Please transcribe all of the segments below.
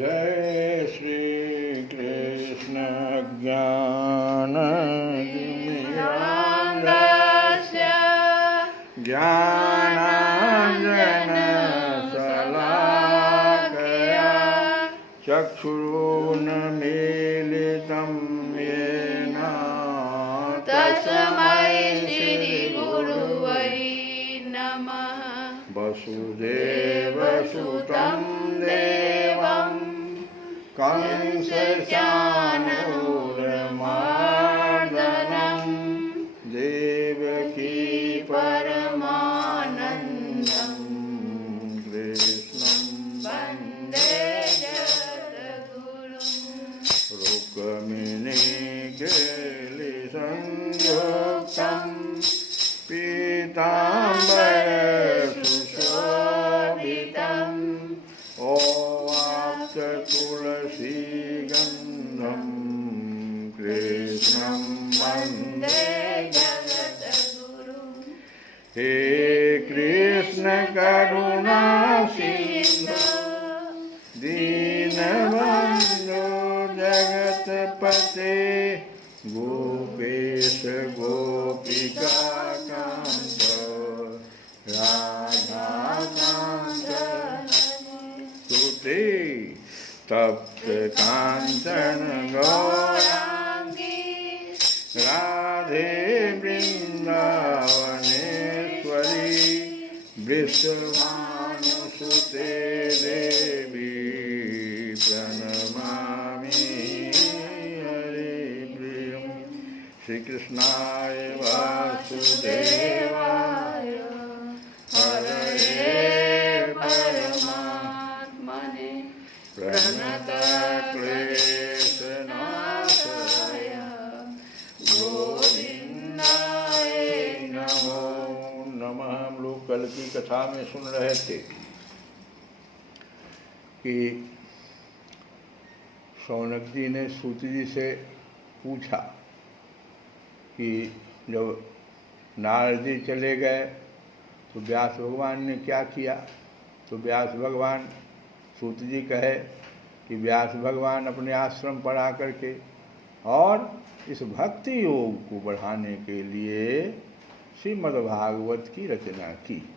जय श्री कृष्ण ज्ञानतिमिरान्धस्य ज्ञानाञ्जनशलाकया चक्षुरुन्मीलितं येन तस्मै श्रीगुरुवै नमः। वसुदेवसुतं देवं कंसचाणूरमर्दनं देवकी परमानन्दं कृष्णं वन्दे जगद्गुरुं। रुक्मिणीकेलिसंयुक्तं पीताम्बरसुशोभितं ओवाप्ततुलसीगन्धं कृष्णं वन्दे जगद्गुरुं। हे कृष्ण करुणा सिन्धु दीनबन्धो जगत्पते गोपेश गोपिकाकान्त राधाकान्त स्तुते तप्त काञ्चन गौराङ्गी राधे वृन्दावनेश्वरी वृषभानुसुते देवी प्रणमामि हरिप्रियं। श्री कृष्णाय वासुदेवाय हरये परमात्मने प्रणतक्लेशनाशाय गोविन्दाय नमो नमः। हम लोग कल की कथा में सुन रहे थे कि शौनक जी ने सूत जी से पूछा कि जब नारद जी चले गए तो व्यास भगवान ने क्या किया। तो व्यास भगवान, सूत जी कहे कि व्यास भगवान अपने आश्रम पर आकर के और इस भक्ति योग को बढ़ाने के लिए श्रीमद्भागवत की रचना की।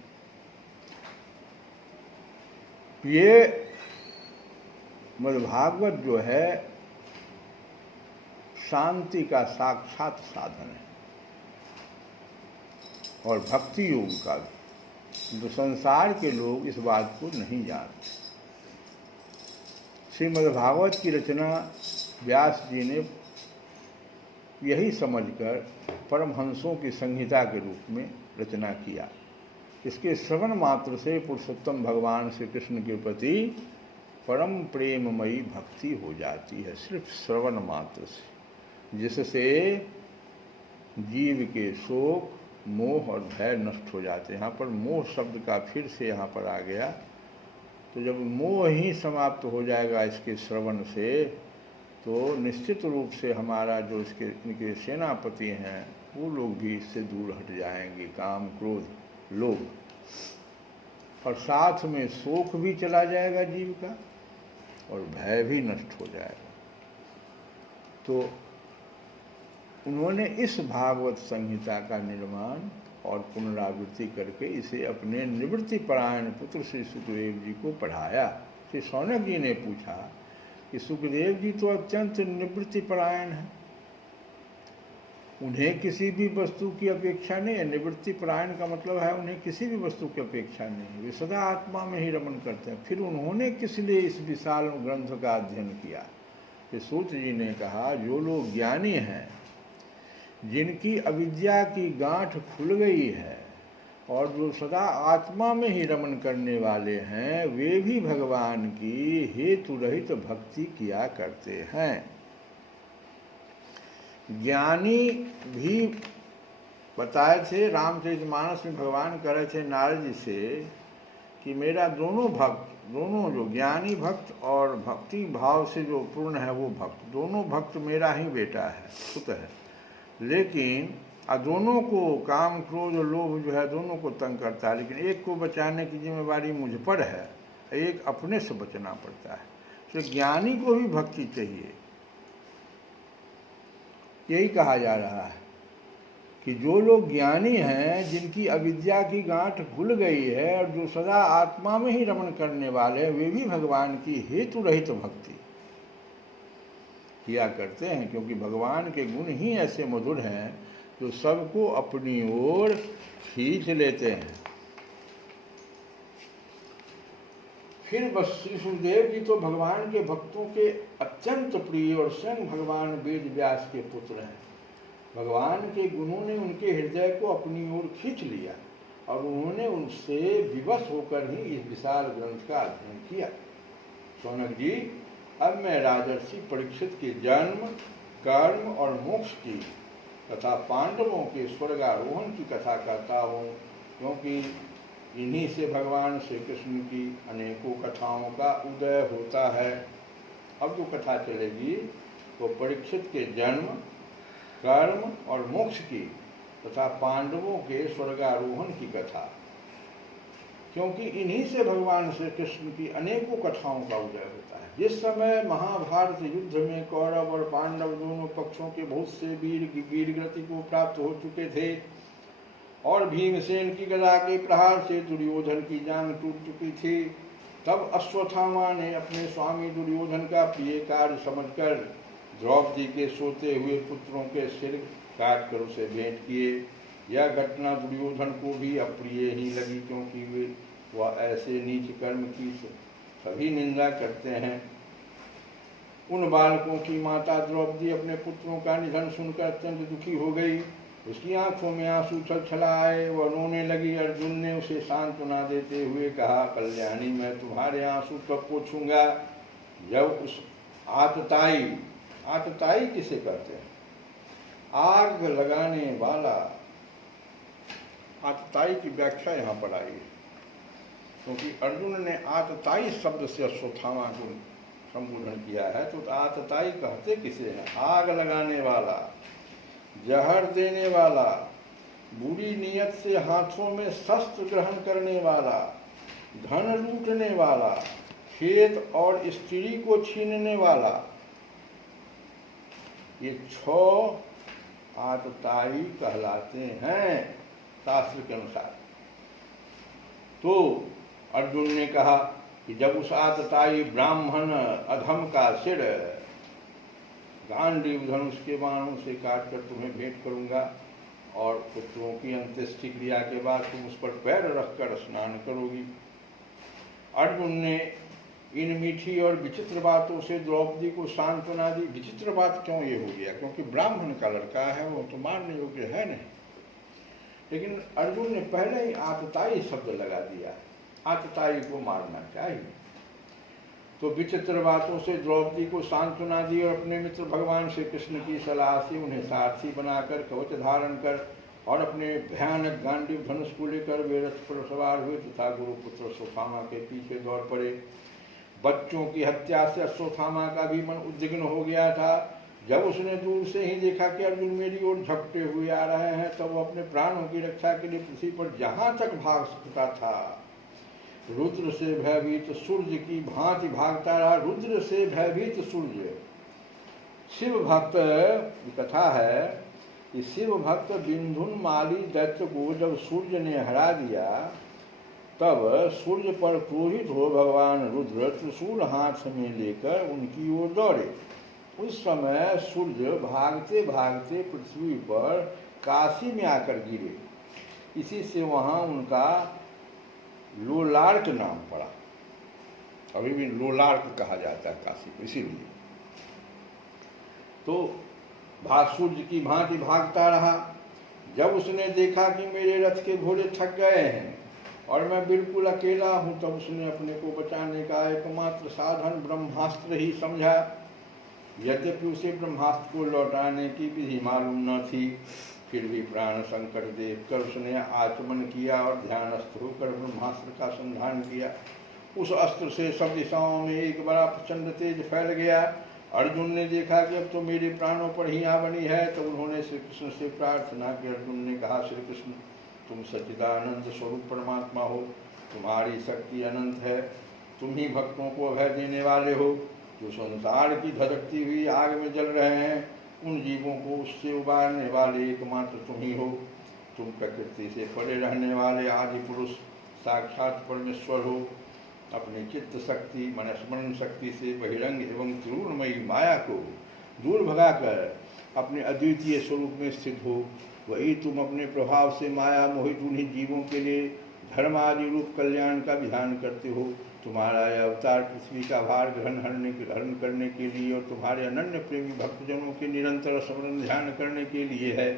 ये मद्भागवत जो है शांति का साक्षात साधन है और भक्ति योग का भी। तो संसार के लोग इस बात को नहीं जानते। श्रीमद्भागवत की रचना व्यास जी ने यही समझकर परमहंसों की संहिता के रूप में रचना किया। इसके श्रवण मात्र से पुरुषोत्तम भगवान श्री कृष्ण के प्रति परम प्रेममयी भक्ति हो जाती है, सिर्फ श्रवण मात्र से, जिससे जीव के शोक मोह और भय नष्ट हो जाते हैं। यहाँ पर मोह शब्द का फिर से यहाँ पर आ गया। तो जब मोह ही समाप्त हो जाएगा इसके श्रवण से, तो निश्चित रूप से हमारा जो इनके सेनापति हैं वो लोग भी इससे दूर हट जाएंगे, काम क्रोध लोभ, और साथ में शोक भी चला जाएगा जीव का और भय भी नष्ट हो जाएगा। तो उन्होंने इस भागवत संहिता का निर्माण और पुनरावृत्ति करके इसे अपने निवृत्ति परायण पुत्र श्री सुखदेव जी को पढ़ाया। श्री शौनक जी ने पूछा कि सुखदेव जी तो अत्यंत निवृत्ति परायण हैं, उन्हें किसी भी वस्तु की अपेक्षा नहीं है। निवृत्ति परायण का मतलब है उन्हें किसी भी वस्तु की अपेक्षा नहीं है, वे सदा आत्मा में ही रमन करते हैं। फिर उन्होंने किस लिए इस विशाल ग्रंथ का अध्ययन किया। फिर सूत जी ने कहा, जो लोग ज्ञानी हैं, जिनकी अविद्या की गांठ खुल गई है और जो सदा आत्मा में ही रमन करने वाले हैं, वे भी भगवान की हेतु रहित भक्ति किया करते हैं। ज्ञानी भी बताए थे, रामचरितमानस में भगवान कह रहे थे नारद जी से कि मेरा दोनों भक्त, दोनों जो ज्ञानी भक्त और भक्ति भाव से जो पूर्ण है वो भक्त, दोनों भक्त मेरा ही बेटा है, पुत्र है। लेकिन दोनों को काम क्रोध लोभ जो है दोनों को तंग करता है, लेकिन एक को बचाने की जिम्मेवारी मुझ पर है, एक अपने से बचना पड़ता है। तो ज्ञानी को भी भक्ति चाहिए। यही कहा जा रहा है कि जो लोग ज्ञानी हैं, जिनकी अविद्या की गांठ खुल गई है और जो सदा आत्मा में ही रमण करने वाले हैं, वे भी भगवान की हेतु रहित भक्ति किया करते हैं, क्योंकि भगवान के गुण ही ऐसे मधुर हैं जो सबको अपनी ओर खींच लेते हैं। फिर बस श्री सुखदेव जी तो भगवान के भक्तों के अत्यंत प्रिय और स्वयं भगवान वेद व्यास के पुत्र हैं। भगवान के गुणों ने उनके हृदय को अपनी ओर खींच लिया और उन्होंने उनसे विवश होकर ही इस विशाल ग्रंथ का अध्ययन किया। शौनक जी, अब मैं राजर्षि परीक्षित के जन्म, कर्म और मोक्ष की तथा पांडवों के स्वर्गारोहण की कथा करता हूँ, क्योंकि इन्हीं से भगवान श्री कृष्ण की अनेकों कथाओं का उदय होता है। अब जो कथा चलेगी वो परीक्षित के जन्म, कर्म और मोक्ष की तथा पांडवों के स्वर्गारोहण की कथा, क्योंकि इन्हीं से भगवान श्री कृष्ण की अनेकों कथाओं का उदय होता है। जिस समय महाभारत युद्ध में कौरव और पांडव दोनों पक्षों के बहुत से वीर गति को प्राप्त हो चुके थे और भीमसेन की गदा के प्रहार से दुर्योधन की जांघ टूट चुकी थी, तब अश्वत्थामा ने अपने स्वामी दुर्योधन का प्रिय कार्य समझकर द्रौपदी के सोते हुए पुत्रों के सिर काट कर उसे भेंट किए। यह घटना दुर्योधन को भी अप्रिय ही लगी, क्योंकि वह ऐसे नीच कर्म की सभी निंदा करते हैं। उन बालकों की माता द्रौपदी अपने पुत्रों का निधन सुनकर अत्यंत दुखी हो गई। उसकी आंखों में आंसू छलछलाए, वह रोने लगी। अर्जुन ने उसे सांत्वना देते हुए कहा, कल्याणी, मैं तुम्हारे आंसू कब पोंछूंगा जब उस आतताई किसे कहते हैं? आग लगाने वाला। आतताई की व्याख्या यहाँ पर आई है, क्योंकि अर्जुन ने आतताई शब्द से अश्वत्थामा को संबोधन किया है। तो आतताई कहते किसे हैं? आग लगाने वाला, जहर देने वाला, बुरी नीयत से हाथों में शस्त्र ग्रहण करने वाला, धन लूटने वाला, खेत और स्त्री को छीनने वाला, ये 6 आतताई कहलाते हैं शास्त्र के अनुसार। तो अर्जुन ने कहा कि जब उस आतताई ब्राह्मण अधम का सिर गांडीव धनुष के बाणों से काट कर तुम्हें भेंट करूंगा और पुत्रों की अंत्येष्टि क्रिया के बाद तुम उस पर पैर रखकर स्नान करोगी। अर्जुन ने इन मीठी और विचित्र बातों से द्रौपदी को सांत्वना दी। विचित्र बात क्यों ये हो गया? क्योंकि ब्राह्मण का लड़का है, वो तो मारने योग्य है नहीं। लेकिन अर्जुन ने पहले ही आतताई शब्द लगा दिया, आतताई को मारना चाहिए। तो विचित्र बातों से द्रौपदी को सांत्वना दी और अपने मित्र भगवान श्री कृष्ण की सलाह से उन्हें सारथी बनाकर कवच धारण कर और अपने भयानक गांडीव धनुष को लेकर वे रथ पर सवार हुए तथा गुरुपुत्र अश्वत्थामा के पीछे दौड़ पड़े। बच्चों की हत्या से अश्वत्थामा का भी मन उद्विग्न हो गया था। जब उसने दूर से ही देखा कि अर्जुन मेरी ओर झपटे हुए आ रहे हैं, तब वो अपने प्राणों की रक्षा के लिए पृथ्वी पर जहां तक भाग सकता था रुद्र से भयभीत सूर्य की भांति भागता रहा। रुद्र से भयभीत सूर्य। शिव भक्त की कथा है कि शिव भक्त बिंधुन माली दैत्य को जब सूर्य ने हरा दिया, तब सूर्य पर क्रोधित हो भगवान रुद्र त्रिशूल हाथ में लेकर उनकी ओर दौड़े। उस समय सूर्य भागते भागते पृथ्वी पर काशी में आकर गिरे। इसी से वहाँ उनका लोलार्क नाम पड़ा। अभी भी लोलार्क कहा जाता है काशी को, इसीलिए। तो सूर्य की भांति भागता रहा। जब उसने देखा कि मेरे रथ के घोड़े थक गए हैं और मैं बिल्कुल अकेला हूँ, तब उसने अपने को बचाने का एकमात्र साधन ब्रह्मास्त्र ही समझा। यद्यपि उसे ब्रह्मास्त्र को लौटाने की विधि मालूम न थी, फिर भी प्राण संकट देखकर उसने आचमन किया और ध्यानस्थ होकर ब्रह्मास्त्र का संधान किया। उस अस्त्र से सब दिशाओं में एक बड़ा प्रचंड तेज फैल गया। अर्जुन ने देखा कि अब तो मेरे प्राणों पर ही आ बनी है, तो उन्होंने श्री कृष्ण से प्रार्थना की। अर्जुन ने कहा, श्री कृष्ण, तुम सच्चिदानंद स्वरूप परमात्मा हो, तुम्हारी शक्ति अनंत है, तुम ही भक्तों को अभय देने वाले हो। जो संसार की धधकती हुई आग में जल रहे हैं, उन जीवों को उससे उबारने वाले एकमात्र तुम ही हो। तुम प्रकृति से परे रहने वाले आदि पुरुष साक्षात परमेश्वर हो। अपनी चित्त शक्ति मन स्मरण शक्ति से बहिरंग एवं त्रिगुणमयी माया को दूर भगाकर अपने अद्वितीय स्वरूप में स्थित हो। वही तुम अपने प्रभाव से माया मोहित उन्हीं जीवों के लिए धर्म आदि रूप कल्याण का विधान करते हो। तुम्हारा यह अवतार पृथ्वी का भार ग्रहण करने के लिए और तुम्हारे अनन्य प्रेमी भक्तजनों के निरंतर स्मरण ध्यान करने के लिए है।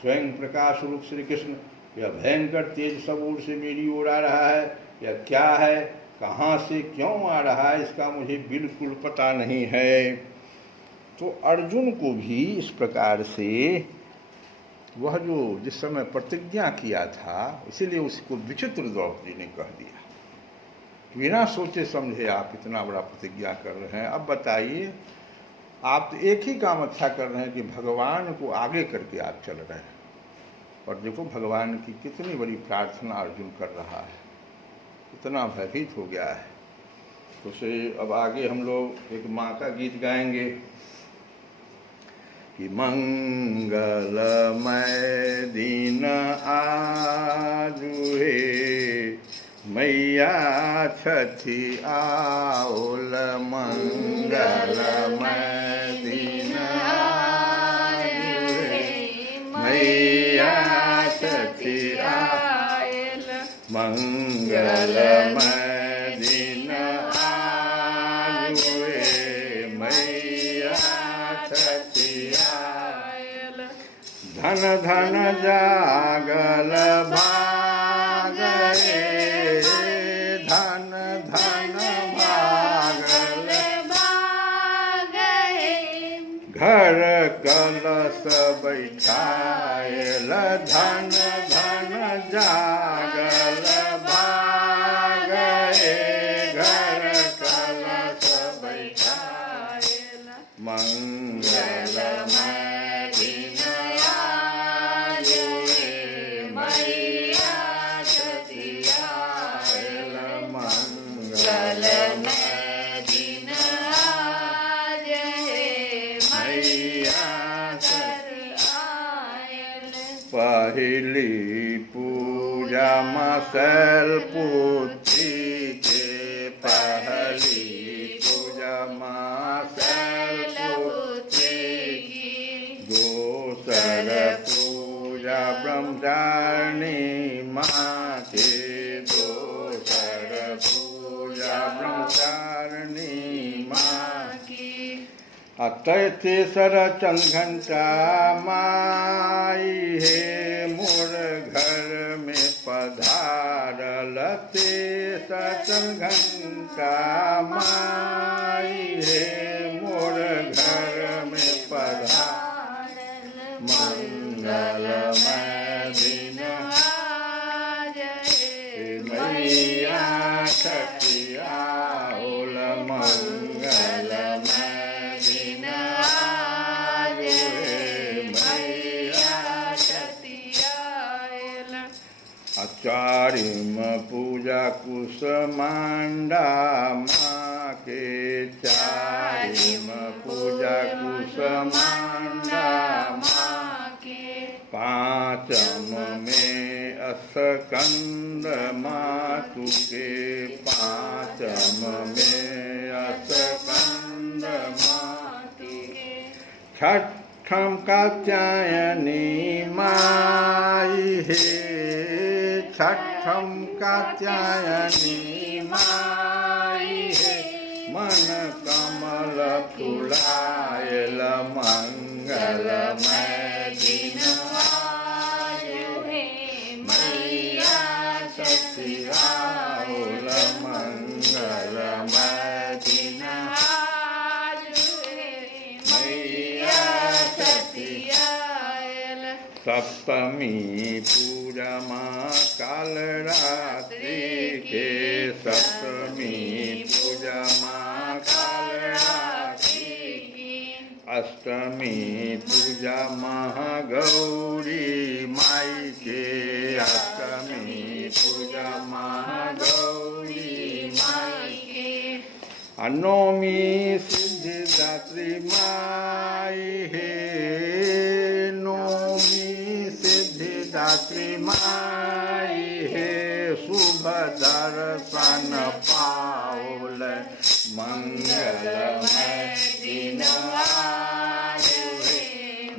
स्वयं प्रकाश रूप श्री कृष्ण यह भयंकर तेज सब ओर से मेरी ओर आ रहा है। यह क्या है, कहाँ से क्यों आ रहा है, इसका मुझे बिल्कुल पता नहीं है। तो अर्जुन को भी इस प्रकार से वह जो जिस समय प्रतिज्ञा किया था, इसीलिए उसको विचित्र द्रौपदी ने कह दिया, बिना सोचे समझे आप इतना बड़ा प्रतिज्ञा कर रहे हैं। अब बताइए, आप तो एक ही काम अच्छा कर रहे हैं कि भगवान को आगे करके आप चल रहे हैं, और देखो भगवान की कितनी बड़ी प्रार्थना अर्जुन कर रहा है, इतना भयभीत हो गया है। तो से अब आगे हम लोग एक माँ का गीत गाएंगे कि मंगलमय दिन आजु हे मैया छठी आओल। मंगलमय दिन आजु हे मैया छठी आयल। मंगलमय दिन आजु हे मैया छठी आयल। धन धन जागल भाग रे, धन धन भागल भाग हे। घर कलश बैठायल। धन धन जागल भाग हे, घर कलश बैठायल। मंगलमय दिन आजु हे मैया छठी आयल। मंगलमय दिन आज हे मैया छठी आयल। पहली पूजा मसल पुत्री के, पहली पूजा मसल पुत्री की। दोसर पूजा ब्रह्मचारिणी माँ के, दोसर पूजा ब्रह्मचारिणी माँ की। अतः तेसर चंघंटा माई हे मोर घर में पधारल। तेसर चंघंटा माई हे मोर घर में पधारल। मंगलमय दिन आज हे मैया छठी आओल। मंगलमय दिन आज हे हे मैया छठी आयल। आचार्यम पूजा कुसमांडा माँ के, चारिम पूजा कुसमांडा माँ के। पाँचम में अस्कंद मातु के, पाँचम में अस्कंद मातु के। छठम कात्यायनी माई हे, छठम कात्यायनी माई हे मन कमल फुलायल। मंगलमय दिन आजु हे मैया छठी आओल। मंगलमय दिन आजु हे मैया छठी आयल। सप्तमी पूजा माँ काल रात्रि के, सप्तमी पूजा माँ काल रात्रि की। अष्टमी पूजा महागौरी माई के, अष्टमी पूजा महागौरी माई के। नौमी सिद्धिदात्री माई हे, नौमी सिद्धिदात्री माई हे, शुभ दर्शन पाउल मंगलमय दिन आयो हे,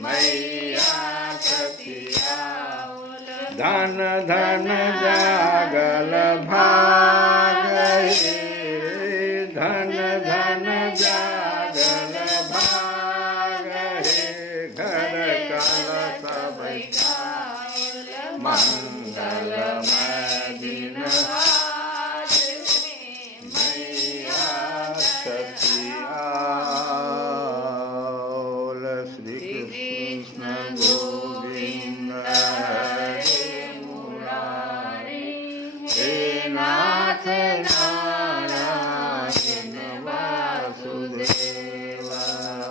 मैया सती आउल। धन धन जागल भाग हे, धन धन जागल भाग हे, घर कलश बैठाउल मंगलमय दिन आयो हे, मैया सती आउल। श्री कृष्ण गोविंद हरे मुरारी, हे नाथ नारायण